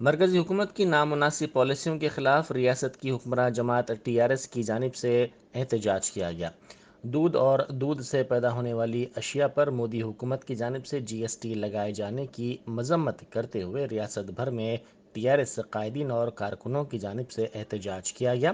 مرکزی حکومت کی نامناسب پالیسیوں کے خلاف ریاست کی حکمراں جماعت ٹی آر ایس کی جانب سے احتجاج کیا گیا۔ دودھ اور دودھ سے پیدا ہونے والی اشیاء پر مودی حکومت کی جانب سے جی ایس ٹی لگائے جانے کی مذمت کرتے ہوئے ریاست بھر میں ٹی آر ایس قائدین اور کارکنوں کی جانب سے احتجاج کیا گیا۔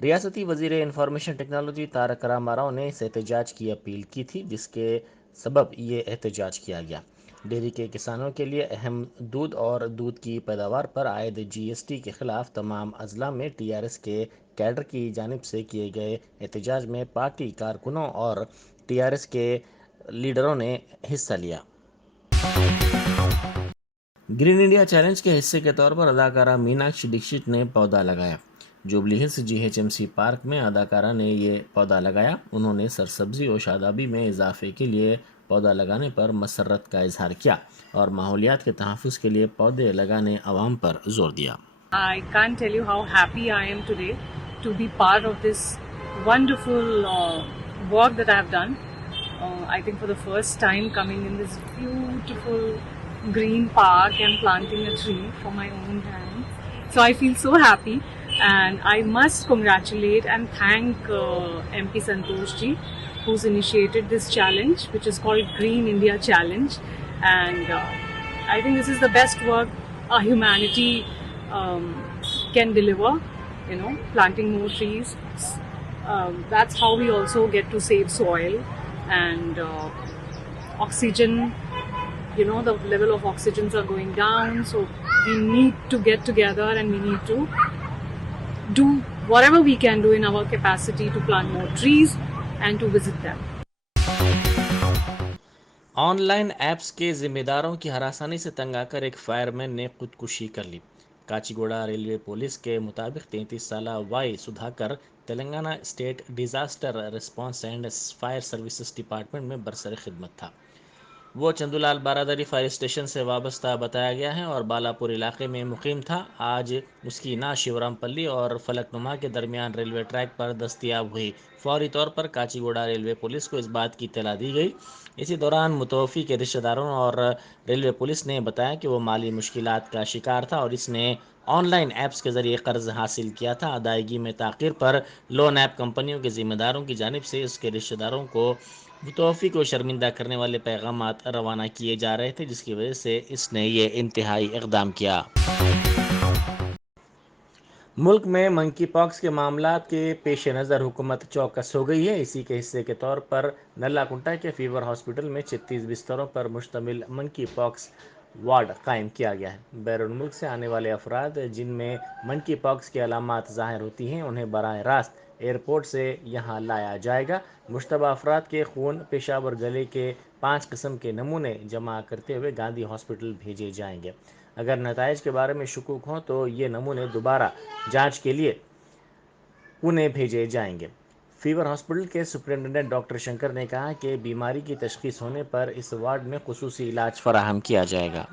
ریاستی وزیر انفارمیشن ٹیکنالوجی تارک راما راؤ نے اس احتجاج کی اپیل کی تھی، جس کے سبب یہ احتجاج کیا گیا۔ ڈیری کے کسانوں کے لیے اہم دودھ اور دودھ کی پیداوار پر عائد جی ایس ٹی کے خلاف تمام اضلاع میں ٹی آر ایس کے کیڈر کی جانب سے کیے گئے احتجاج میں پارٹی کارکنوں اور ٹی آر ایس کے لیڈروں نے حصہ لیا۔ گرین انڈیا چیلنج کے حصے کے طور پر اداکارہ میناکشی ڈکشت نے پودا لگایا۔ Jubilee Hills G H M C park میں اداکارہ نے یہ پودا لگایا۔ انہوں نے سرسبزی و شادابی میں اضافے کے لیے پودا لگانے پر مسرت کا اظہار کیا اور ماحولیات کے تحفظ کے لیے پودے لگانے عوام پر زور دیا۔ I can't tell you how happy I am today to be part of this wonderful work that I have done. I think for the first time coming in this beautiful green park and planting a tree for my own hands. So I feel so happy, and I must congratulate and thank MP Santosh ji, who's initiated this challenge, which is called Green India Challenge. And I think this is the best work humanity can deliver, planting more trees. That's how we also get to save soil and oxygen. The level of oxygens are going down, so we need to get together and we need to do whatever we can do in our capacity to plant more trees and to visit them. On line apps کے ذمہ داروں کی ہراسانی سے تنگ آ کر ایک fire مین نے خودکشی کر لی۔ کاچیگوڑا ریلوے پولیس کے مطابق 33 سالہ Y Sudhakar Telangana state disaster response and fire services department میں برسر خدمت تھا۔ وہ چندولال بارادری فائر اسٹیشن سے وابستہ بتایا گیا ہے اور بالاپور علاقے میں مقیم تھا۔ آج اس کی نعش شیورام پلی اور فلک نما کے درمیان ریلوے ٹریک پر دستیاب ہوئی۔ فوری طور پر کاچیگوڑا ریلوے پولیس کو اس بات کی اطلاع دی گئی۔ اسی دوران متوفی کے رشتہ داروں اور ریلوے پولیس نے بتایا کہ وہ مالی مشکلات کا شکار تھا اور اس نے آن لائن ایپس کے ذریعے قرض حاصل کیا تھا۔ ادائیگی میں تاخیر پر لون ایپ کمپنیوں کے ذمہ داروں کی جانب سے اس کے رشتہ داروں کو متوفی کو شرمندہ کرنے والے پیغامات روانہ کیے جا رہے تھے، جس کی وجہ سے اس نے یہ انتہائی اقدام کیا۔ ملک میں منکی پاکس کے معاملات کے پیش نظر حکومت چوکس ہو گئی ہے۔ اسی کے حصے کے طور پر نلا کنٹا کے فیور ہاسپٹل میں 36 بستروں پر مشتمل منکی پاکس وارڈ قائم کیا گیا ہے۔ بیرون ملک سے آنے والے افراد جن میں منکی پاکس کی علامات ظاہر ہوتی ہیں، انہیں براہ راست ایئرپورٹ سے یہاں لایا جائے گا۔ مشتبہ افراد کے خون، پیشاب اور گلے کے 5 قسم کے نمونے جمع کرتے ہوئے گاندھی ہاسپٹل بھیجے جائیں گے۔ اگر نتائج کے بارے میں شکوک ہوں تو یہ نمونے دوبارہ جانچ کے لیے پونے بھیجے جائیں گے۔ فیور ہاسپٹل کے سپرنٹنڈنٹ ڈاکٹر شنکر نے کہا کہ بیماری کی تشخیص ہونے پر اس وارڈ میں خصوصی علاج فراہم کیا جائے گا۔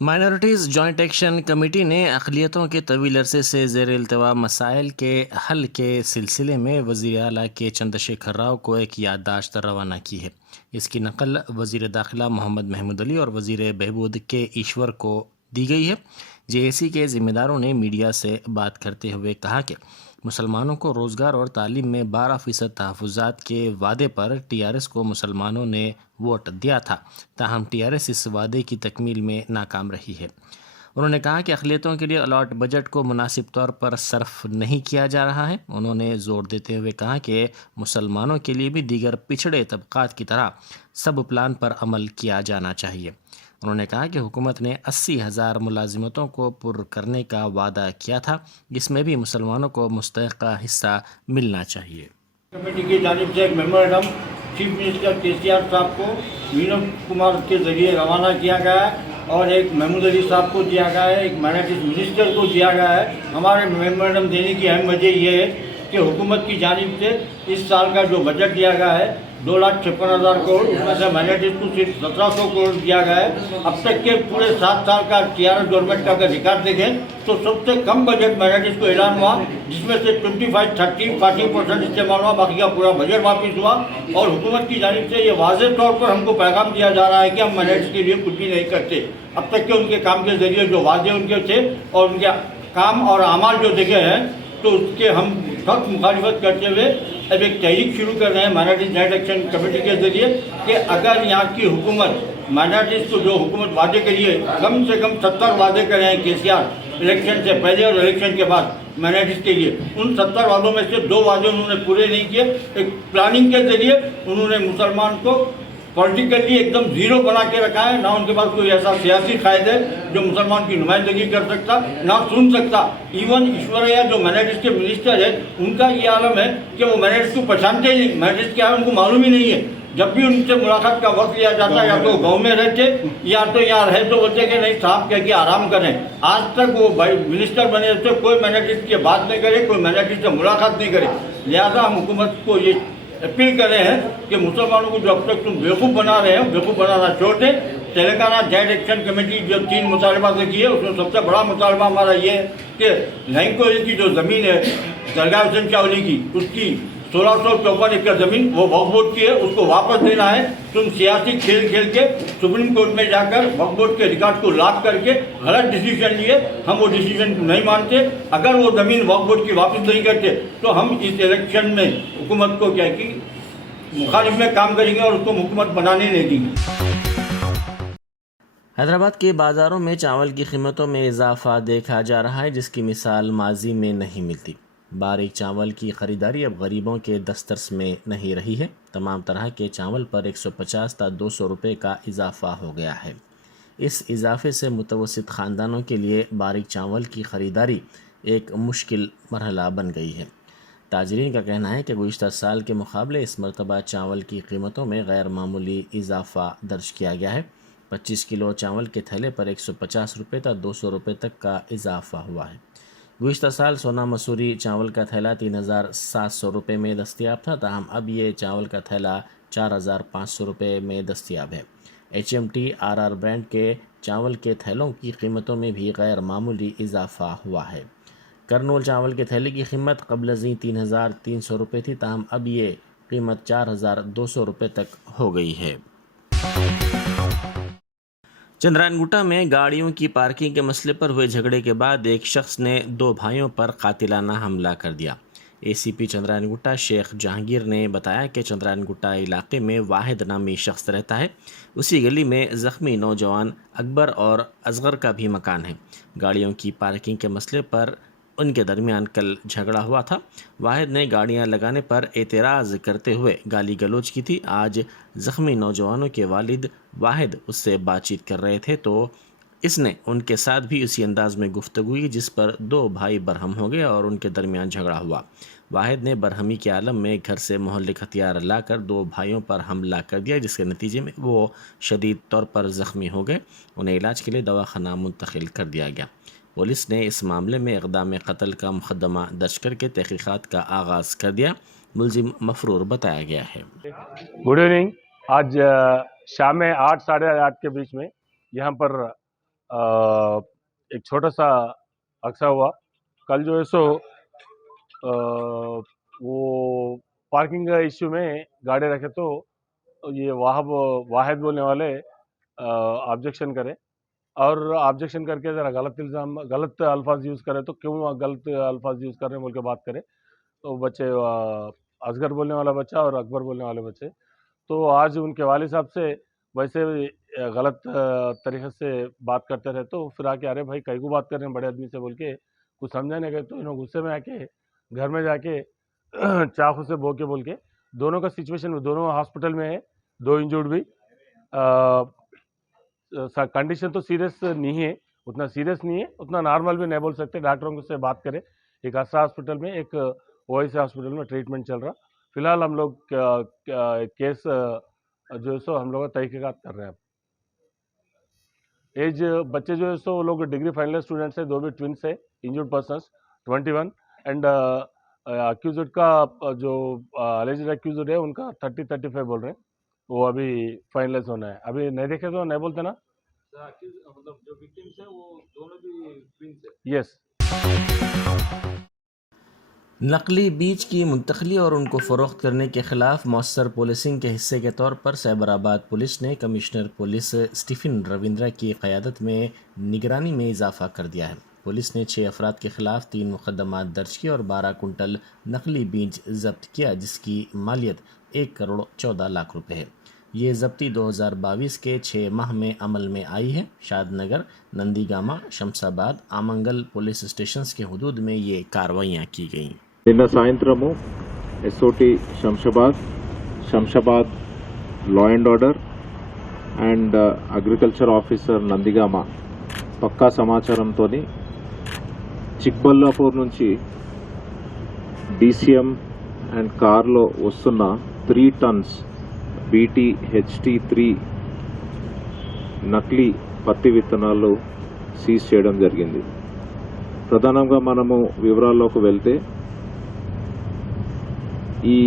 مائنورٹیز جوائنٹ ایکشن کمیٹی نے اقلیتوں کے طویل عرصے سے زیر التوا مسائل کے حل کے سلسلے میں وزیر اعلیٰ کے چندر شیکھر راؤ کو ایک یادداشت روانہ کی ہے۔ اس کی نقل وزیر داخلہ محمد محمود علی اور وزیر بہبود کے ایشور کو دی گئی ہے۔ جے اے سی کے ذمہ داروں نے میڈیا سے بات کرتے ہوئے کہا کہ مسلمانوں کو روزگار اور تعلیم میں 12% تحفظات کے وعدے پر ٹی آر ایس کو مسلمانوں نے ووٹ دیا تھا، تاہم ٹی آر ایس اس وعدے کی تکمیل میں ناکام رہی ہے۔ انہوں نے کہا کہ اقلیتوں کے لیے الاٹ بجٹ کو مناسب طور پر صرف نہیں کیا جا رہا ہے۔ انہوں نے زور دیتے ہوئے کہا کہ مسلمانوں کے لیے بھی دیگر پچھڑے طبقات کی طرح سب پلان پر عمل کیا جانا چاہیے۔ انہوں نے کہا کہ حکومت نے 80,000 ملازمتوں کو پر کرنے کا وعدہ کیا تھا، جس میں بھی مسلمانوں کو مستحقہ حصہ ملنا چاہیے۔ کمیٹی کی جانب سے ایک میمورنڈم چیف منسٹر کے سی آر صاحب کو وینو کمار کے ذریعے روانہ کیا گیا ہے اور ایک محمود علی صاحب کو دیا گیا ہے، ایک مائنورٹیز منسٹر کو دیا گیا ہے۔ ہمارے میمورنڈم دینے کی اہم وجہ یہ ہے کہ حکومت کی جانب سے اس سال کا جو بجٹ دیا گیا ہے 2,56,000 करोड़, उसमें से माइनॉरिटीज को सिर्फ 1,700 करोड़ दिया गया है। अब तक के पूरे 7 साल का टीआरएस गवर्नमेंट का अगर रिकॉर्ड देखें तो सबसे कम बजट माइनॉरिटीज को ऐलान हुआ, जिसमें से 25, 30, 40% इस्तेमाल हुआ, बाकी का पूरा बजट वापिस हुआ। और हुकूमत की जानिब से ये वाज़े तौर पर हमको पैगाम दिया जा रहा है कि हम माइनॉरिटीज के लिए कुछ भी नहीं करते। अब तक के उनके काम के जरिए जो वादे उनके थे और उनके काम और अमाल जो देखे हैं, तो उसके हम सख्त मुखालिफत करते हुए अब एक तहरीक शुरू कर रहे हैं माइनॉरिटीज जॉइंट एक्शन कमेटी के जरिए कि अगर यहाँ की हुकूमत माइनॉरिटीज़ को जो हुकूमत वादे करिए, कम से कम 70 वादे कर रहे हैं केसीआर इलेक्शन से पहले और इलेक्शन के बाद माइनॉरिटीज़ के लिए, उन 70 वादों में से 2 वादे उन्होंने पूरे नहीं किए। एक प्लानिंग के जरिए उन्होंने मुसलमान को पॉलिटिकली एकदम जीरो बना के रखा है। ना उनके पास कोई ऐसा सियासी कायद है जो मुसलमान की नुमाइंदगी कर सकता, ना सुन सकता। इवन ईश्वरैया जो माइनॉरिटीज़ के मिनिस्टर है, उनका ये आलम है कि वो माइनॉरिटीज़ को पहचानते ही नहीं, माइनॉरिटीज़ क्या है उनको मालूम ही नहीं है। जब भी उनसे मुलाकात का वक्त लिया जाता है, या तो गाँव में रहते या तो यहाँ रहे, तो बोलते कि नहीं साहब कह के आराम करें। आज तक वो भाई मिनिस्टर बने थे, कोई माइनॉरिटीज़ की बात नहीं करे, कोई माइनॉरिटीज़ से मुलाकात नहीं करे। लिहाजा हम हुकूमत को ये अपील कर रहे हैं कि मुसलमानों को जो अब तक तुम बेवकूफ़ बना रहे हो, बेवकूफ़ बनाना छोड़ दें। तेलंगाना जॉइंट एक्शन कमेटी जो 3 मुतालबा से की है, उसमें सबसे बड़ा मुतालबा हमारा ये है कि लैंकोली की जो ज़मीन है दरगाह हुसैन चावली की, उसकी 1654 एकड़ ज़मीन वो वक्फ बोर्ड की है, उसको वापस देना है। तुम सियासी खेल खेल के सुप्रीम कोर्ट में जाकर वक्फ बोर्ड के रिकॉर्ड को लाग करके गलत डिसीजन लिए, हम वो डिसीजन नहीं मानते। अगर वो ज़मीन वक्फ बोर्ड की वापस नहीं करते तो हम इस इलेक्शन में हुकूमत को क्या कि मुखालिफ में काम करेंगे और उसको हुकूमत बनाने नहीं देंगे। हैदराबाद के बाज़ारों में चावल की कीमतों में इजाफा देखा जा रहा है, जिसकी मिसाल माजी में नहीं मिलती। बारीक चावल की ख़रीदारी अब गरीबों के दस्तरस में नहीं रही है। तमाम तरह के चावल पर 150 تا 200 रुपये का इजाफा हो गया है। इस इजाफे से मुतवस्सित ख़ानदानों के लिए बारीक चावल की ख़रीदारी एक मुश्किल मरहला बन गई है। ताजरीन का कहना है कि गुज़िश्ता साल के मुकाबले इस मरतबा चावल की कीमतों में गैर मामूली इजाफा दर्ज किया गया है। 25 किलो चावल के थैले पर 150 रुपये तक 200 रुपये तक का इजाफा हुआ है। गुज़िश्ता साल सोना मसूरी चावल का थैला 3700 रुपये में दस्तियाब था, ताहम अब ये चावल का थैला 4500 रुपये में दस्तियाब है। HMT RR ब्रांड के चावल के थैलों की कीमतों में भी गैर मामूली इजाफा हुआ है। करनूल चावल के थैले की कीमत क़ब्ल-अज़ीं 3300 रुपये थी, ताहम अब ये कीमत 4200 रुपये तक हो गई है। चंद्रायनगुट्टा में गाड़ियों की पार्किंग के मसले पर हुए झगड़े के बाद एक शख्स ने 2 भाइयों पर कातिलाना हमला कर दिया। ACP चंद्रायनगुट्टा शेख जहांगीर ने बताया कि चंद्रायनगुट्टा इलाके में वाहिद नामी शख्स रहता है। उसी गली में ज़ख्मी नौजवान अकबर और असगर का भी मकान है। गाड़ियों की पार्किंग के मसले पर उनके दरमियान कल झगड़ा हुआ था। वाहिद ने गाड़ियां लगाने पर एतराज़ करते हुए गाली गलौज की थी। आज ज़ख्मी नौजवानों के वालिद वाहिद उससे बातचीत कर रहे थे तो इसने उनके साथ भी उसी अंदाज में गुफ्तगू की, जिस पर 2 भाई बरहम हो गए और उनके दरमियान झगड़ा हुआ। वाहिद ने बरहमी के आलम में घर से मोहल्लिक हथियार लाकर 2 भाइयों पर हमला कर दिया, जिसके नतीजे में वो शदीद तौर पर ज़ख्मी हो गए। उन्हें इलाज के लिए दवाखाना मुंतकिल कर दिया गया। पुलिस ने इस मामले में इक़दाम कत्ल का मुकदमा दर्ज करके तहक़ीक़ात का आगाज़ कर दिया। मुलजिम मफरूर बताया गया है। Good evening. आज शाम में 8 साढ़े 8 के बीच में यहाँ पर एक छोटा सा हादसा हुआ। कल जो है सो वो पार्किंग का इश्यू में गाड़ी रखे तो ये वाहिद बोलने वाले ऑब्जेक्शन करे और ऑब्जेक्शन करके ज़रा गलत अल्फाज यूज़ करे, तो क्यों गलत अल्फाज यूज़ कर रहे हैं बोल के बात करे। तो बच्चे असगर बोलने वाला बच्चा और अकबर बोलने वाले बच्चे, तो आज उनके वालिद साहब से वैसे गलत तरीके से बात करते रहे, तो फिर आके अरे भाई कई को बात कर रहे हैं बड़े आदमी से बोल के कुछ समझाने गए, तो इन्होंने गुस्से में आके घर में जाके चाकू से बोल के दोनों का सिचुएशन, दोनों हॉस्पिटल में है, 2 इंजर्ड भी। कंडीशन तो सीरियस नहीं है, उतना सीरियस नहीं है, उतना नॉर्मल भी नहीं बोल सकते। डॉक्टरों से बात करें, एक आशा हॉस्पिटल में, एक OIC हॉस्पिटल में ट्रीटमेंट चल रहा। फिलहाल हम लोग केस जो है सो हम लोग तहकीकात कर रहे हैं। एज बच्चे जो है सो लोग डिग्री फाइनल स्टूडेंट्स है, 2 भी ट्विन्स है, इंजर्ड पर्सन्स 21 एंड अक्यूज्ड का जो अलेज्ड अक्यूज्ड है उनका 30-35 बोल रहे हैं, वो अभी फाइनलाइज होना है। अभी नहीं देखे तो नहीं बोलते ना। मतलब जो विक्टिम्स है वो दोनों भी ट्विंस है। यस। नकली बीज की मुंतकली और उनको फ़रोख्त करने के ख़िलाफ़ मौसर पुलिसिंग के हिस्से के तौर पर साइबराबाद पुलिस ने कमिश्नर पुलिस स्टीफन रविंद्रा की क़यादत में निगरानी में इजाफ़ा कर दिया है। पुलिस ने 6 अफराद के ख़िलाफ़ 3 मुक़दमात दर्ज किए और 12 कुंटल नकली बीज ज़ब्त किया, जिसकी मालियत 1 करोड़ 14 लाख रुपए है। ये ज़ब्ती 2022 के 6 माह में अमल में आई है। शादनगर, नंदीगामा, शमशाबाद, आमंगल पुलिस स्टेशंस के हदूद में ये कार्रवाइयाँ की गईं। నిన్న సాయంత్రము SOT Shamshabad law and order and agriculture officer Nandigama పక్కా సమాచారంతో చిక్బల్లాపూర్ నుంచి డీసీఎం అండ్ కార్లో వస్తున్న 3 టన్స్ BT-HT3 నకిలీ పత్తి విత్తనాలు సీజ్ చేయడం జరిగింది. ప్రధానంగా మనము వివరాల్లోకి వెళ్తే ఈ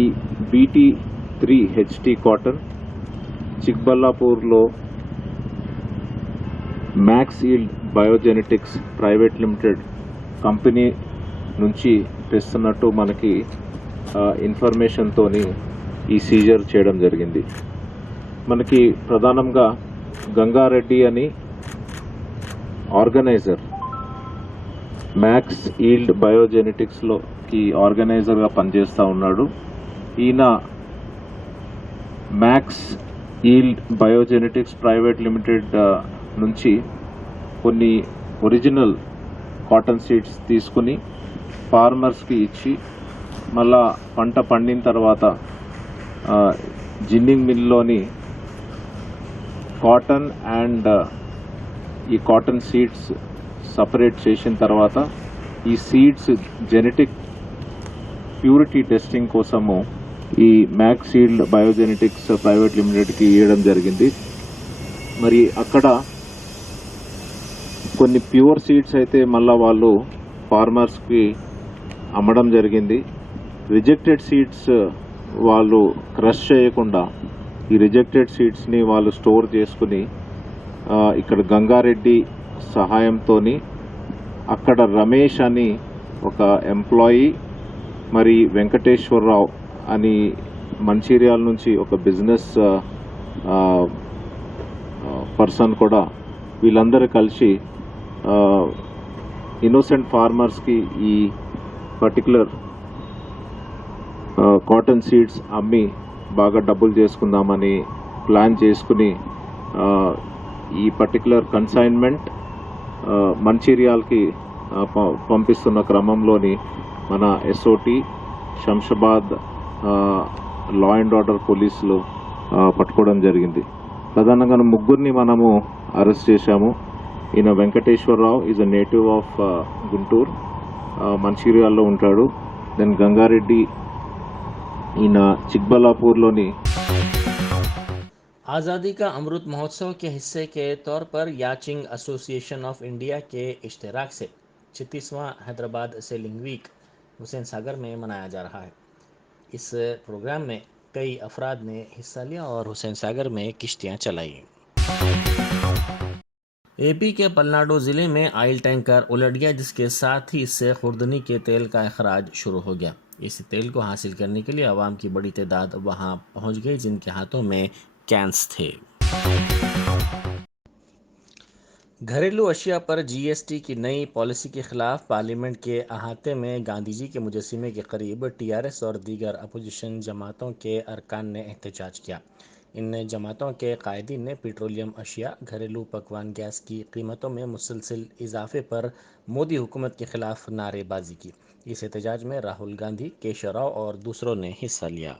BT-3HT కాటన్ చిక్బల్లాపూర్లో max yield biogenetics private limited company నుంచి తెస్తున్నట్టు మనకి ఇన్ఫర్మేషన్తోని ఈ సీజర్ చేయడం జరిగింది. మనకి ప్రధానంగా గంగారెడ్డి అని ఆర్గనైజర్ మ్యాక్స్ ఈల్డ్ బయోజెనెటిక్స్లోకి ఆర్గనైజర్గా పనిచేస్తూ ఉన్నాడు. ఈయన max yield biogenetics private limited నుంచి కొన్ని ఒరిజినల్ కాటన్ సీడ్స్ తీసుకుని ఫార్మర్స్కి ఇచ్చి మళ్ళా పంట పండిన తర్వాత జిన్నింగ్ మిల్లోని కాటన్ అండ్ ఈ కాటన్ సీడ్స్ సపరేట్ చేసిన తర్వాత ఈ సీడ్స్ జెనెటిక్ ప్యూరిటీ టెస్టింగ్ కోసము ఈ మ్యాక్స్ ఈల్డ్ బయోజెనెటిక్స్ ప్రైవేట్ లిమిటెడ్కి ఇవ్వడం జరిగింది. మరి అక్కడ కొన్ని ప్యూర్ సీడ్స్ అయితే మళ్ళీ వాళ్ళు ఫార్మర్స్కి అమ్మడం జరిగింది. రిజెక్టెడ్ సీడ్స్ వాళ్ళు క్రష్ చేయకుండా ఈ రిజెక్టెడ్ సీడ్స్ని వాళ్ళు స్టోర్ చేసుకుని ఇక్కడ గంగారెడ్డి సహాయంతో అక్కడ రమేష్ అని ఒక ఎంప్లాయీ, మరి వెంకటేశ్వరరావు అని మంచిర్యాల నుంచి ఒక బిజినెస్ పర్సన్ కూడా, వీళ్ళందరూ కలిసి ఇన్నోసెంట్ ఫార్మర్స్కి ఈ పర్టికులర్ కాటన్ సీడ్స్ అమ్మి బాగా డబ్బులు చేసుకుందామని ప్లాన్ చేసుకుని ఈ పర్టికులర్ కన్సైన్మెంట్ మంచిర్యాలకి పంపిస్తున్న క్రమంలోని మన SOT Shamshabad law and order పోలీసులు పట్టుకోవడం జరిగింది. ప్రధానంగా ముగ్గురిని మనము అరెస్ట్ చేశాము. ఈయన Venkateswararao is a native of Guntur, మంచిర్యాలలో ఉంటాడు. దెన్ గంగారెడ్డి ఈయన చిక్బల్లాపూర్లోని. आज़ादी का अमृत महोत्सव के हिस्से के तौर पर याचिंग एसोसिएशन ऑफ इंडिया के इश्तराक से 36वां हैदराबाद सेलिंग वीक हुसैन सागर में मनाया जा रहा है। इस प्रोग्राम में कई अफराद ने हिस्सा लिया और हुसैन सागर में किश्तियाँ चलाई। एपी के पलनाडु ज़िले में ऑयल टैंकर उलट गया, जिसके साथ ही इससे खुर्दनी के तेल का अखराज शुरू हो गया। इस तेल को हासिल करने के लिए आवाम की बड़ी तादाद वहां पहुंच गई, जिनके हाथों में कैंस थे। घरेलू अशिया पर जीएसटी की नई पॉलिसी के खिलाफ पार्लियामेंट के अहाते में गांधी जी के मुजस्समे के करीब टीआरएस और दीगर अपोजिशन जमातों के अरकान ने एहतजाज किया। इन जमातों के कायदीन ने पेट्रोलियम अशिया, घरेलू पकवान गैस की कीमतों में मुसलसल इजाफे पर मोदी हुकूमत के खिलाफ नारेबाजी की। इस एहतजाज में राहुल गांधी, केशव राव और दूसरों ने हिस्सा लिया।